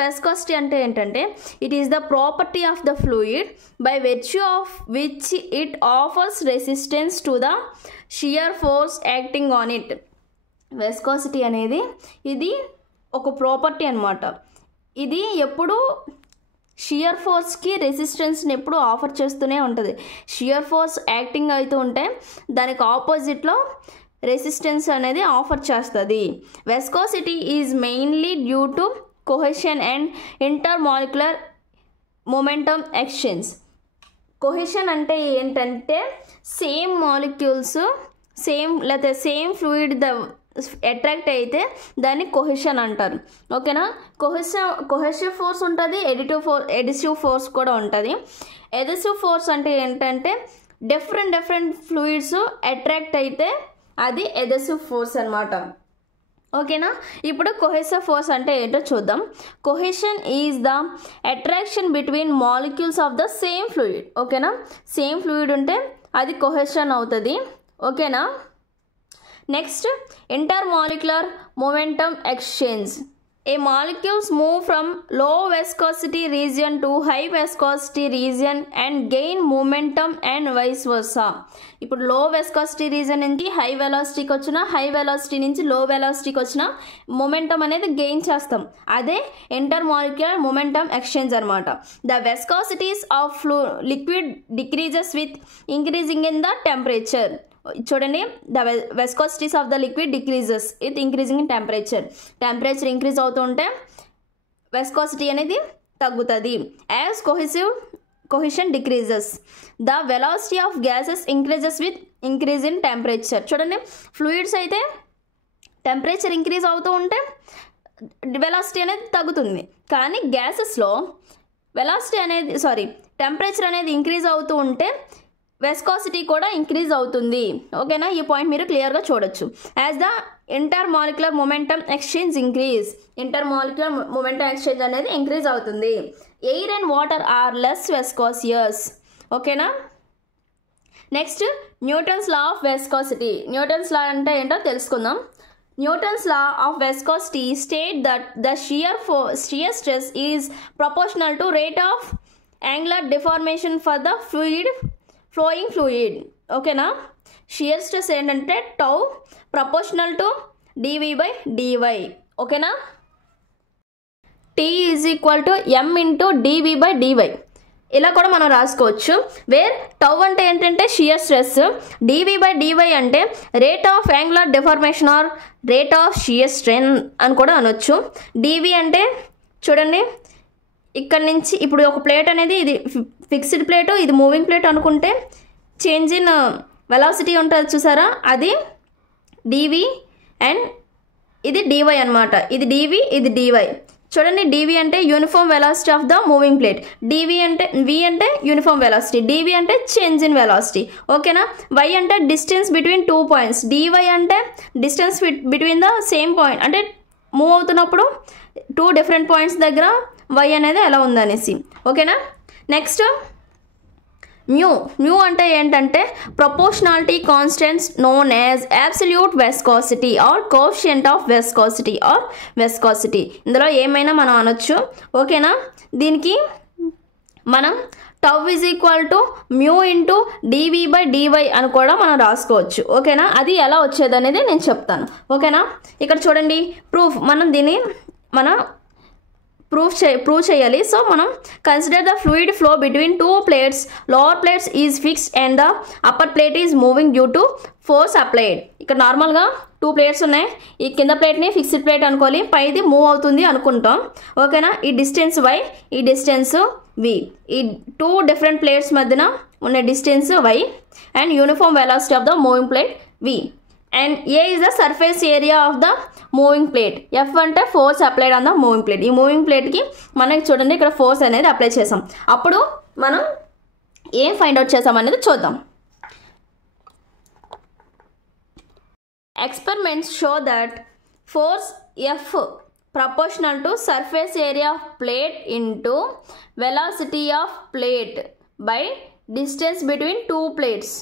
viscosity అంటే ఏంటంటే it is the property of the fluid by virtue of which it offers resistance to the shear force acting on it. Viscosity అనేది ఇది ఒక property అన్నమాట. ఇది ఎప్పుడు షియర్ ఫోర్స్కి రెసిస్టెన్స్ని ఎప్పుడు ఆఫర్ చేస్తూనే ఉంటుంది. షియర్ ఫోర్స్ యాక్టింగ్ అవుతూ ఉంటే దానికి ఆపోజిట్లో రెసిస్టెన్స్ అనేది ఆఫర్ చేస్తుంది. Viscosity is mainly due to cohesion and intermolecular momentum exchange. Cohesion అంటే ఏంటంటే సేమ్ మాలిక్యూల్స్ లేకపోతే సేమ్ ఫ్లూయిడ్ అట్రాక్ట్ అయితే దాన్ని కొహెషన్ అంటారు. ఓకేనా. కొహెసివ్ ఫోర్స్ ఉంటుంది, ఎడిసివ్ ఫోర్స్ కూడా ఉంటుంది. ఎడిసివ్ ఫోర్స్ అంటే ఏంటంటే డిఫరెంట్ ఫ్లూయిడ్స్ అట్రాక్ట్ అయితే అది ఎడిసివ్ ఫోర్స్ అనమాట. ఓకేనా. ఇప్పుడు కొహెసివ్ ఫోర్స్ అంటే ఏంటో చూద్దాం. Cohesion is the attraction between molecules of the same fluid. ఓకేనా. సేమ్ ఫ్లూయిడ్ ఉంటే అది కొహెషన్ అవుతుంది. ఓకేనా. Next, intermolecular momentum exchange. A molecules move from low viscosity region to high viscosity region and gain momentum and vice versa. ఇప్పుడు low viscosity region నుంచి high వెలాసిటీకి వచ్చిన, high velocity నుంచి లో వెలాసిటీకి వచ్చిన మొమెంటమ్ అనేది గెయిన్ చేస్తాం. అదే ఇంటర్మాలిక్యులర్ మొమెంటమ్ ఎక్స్చేంజ్ అనమాట. The viscosities of liquid decreases with increasing in the temperature. చూడండి, the viscosities of the liquid decreases with increasing in temperature. Temperature increase అవుతూ ఉంటే వెస్కోసిటీ అనేది తగ్గుతుంది. As cohesion decreases the velocity of gases increases with increase in temperature. చూడండి, fluids అయితే temperature increase అవుతూ ఉంటే velocity అనేది తగ్గుతుంది. కానీ గ్యాసెస్లో టెంపరేచర్ అనేది ఇంక్రీజ్ అవుతూ ఉంటే వెస్కోసిటీ కూడా ఇంక్రీజ్ అవుతుంది. ఓకేనా. ఈ పాయింట్ మీరు క్లియర్గా చూడొచ్చు. As the intermolecular momentum exchange increase, intermolecular momentum exchange అనేది ఇంక్రీజ్ అవుతుంది. Air and water are less viscous. ఓకేనా. Next, Newton's law of viscosity. Newton's law అంటే ఏంటో తెలుసుకుందాం. Newton's law of viscosity state that the shear stress is proportional to rate of angular deformation for the flowing fluid. ఓకేనా. Shear stress ఏంటంటే tau proportional to dv by dy. ఓకేనా. T is equal to m into dv by dy. ఇలా కూడా మనం రాసుకోవచ్చు. Wear tau అంటే ఏంటంటే shear stress, dv by dy అంటే rate of angular deformation or rate of shear strain అని కూడా అనొచ్చు. dv అంటే చూడండి, ఇక్కడ నుంచి ఇప్పుడు ఒక ప్లేట్ అనేది ఇది ఫిక్స్డ్ ప్లేటు, ఇది మూవింగ్ ప్లేట్ అనుకుంటే చేంజ్ ఇన్ వెలాసిటీ ఉంటుంది చూసారా, అది dv అండ్ ఇది dy అనమాట. ఇది dv, ఇది dy. చూడండి, dv అంటే uniform velocity of the moving plate, v అంటే యూనిఫామ్ వెలాసిటీ, dv అంటే చేంజ్ ఇన్ వెలాసిటీ. ఓకేనా. y అంటే డిస్టెన్స్ బిట్వీన్ 2 పాయింట్స్, dy అంటే distance between the same point, అంటే మూవ్ అవుతున్నప్పుడు 2 డిఫరెంట్ పాయింట్స్ దగ్గర y అనేది ఎలా ఉందనేసి. ఓకేనా. నెక్స్ట్, మ్యూ అంటే ఏంటంటే proportionality constants known as absolute viscosity or coefficient of viscosity or viscosity. ఇందులో ఏమైనా మనం అనొచ్చు. ఓకేనా. దీనికి మనం tau is equal to mu into dv by dy అని కూడా మనం రాసుకోవచ్చు. ఓకేనా. అది ఎలా వచ్చేది అనేది నేను చెప్తాను. ఓకేనా. ఇక్కడ చూడండి, మనం దీన్ని ప్రూవ్ చేయాలి. సో మనం consider the fluid flow between 2 plates. Lower plates is fixed and the upper plate is moving due to force applied. ఇక్కడ నార్మల్గా 2 ప్లేట్స్ ఉన్నాయి. ఈ కింద ప్లేట్ని ఫిక్స్డ్ ప్లేట్ అనుకోవాలి, పైది మూవ్ అవుతుంది అనుకుంటాం. ఓకేనా. ఈ డిస్టెన్స్ y, ఈ డిస్టెన్స్ v. ఈ 2 డిఫరెంట్ ప్లేట్స్ మధ్యన ఉన్న distance y and uniform velocity of the moving plate v. And A is the surface area of the moving plate. F అంటే force applied on the moving plate. ఈ moving ప్లేట్కి మనకి చూడండి ఇక్కడ force అనేది apply చేసాం. అప్పుడు మనం ఏం ఫైండ్ అవుట్ చేసాం అనేది చూద్దాం. Experiments show that force F proportional to surface area of plate into velocity of plate by distance between 2 plates.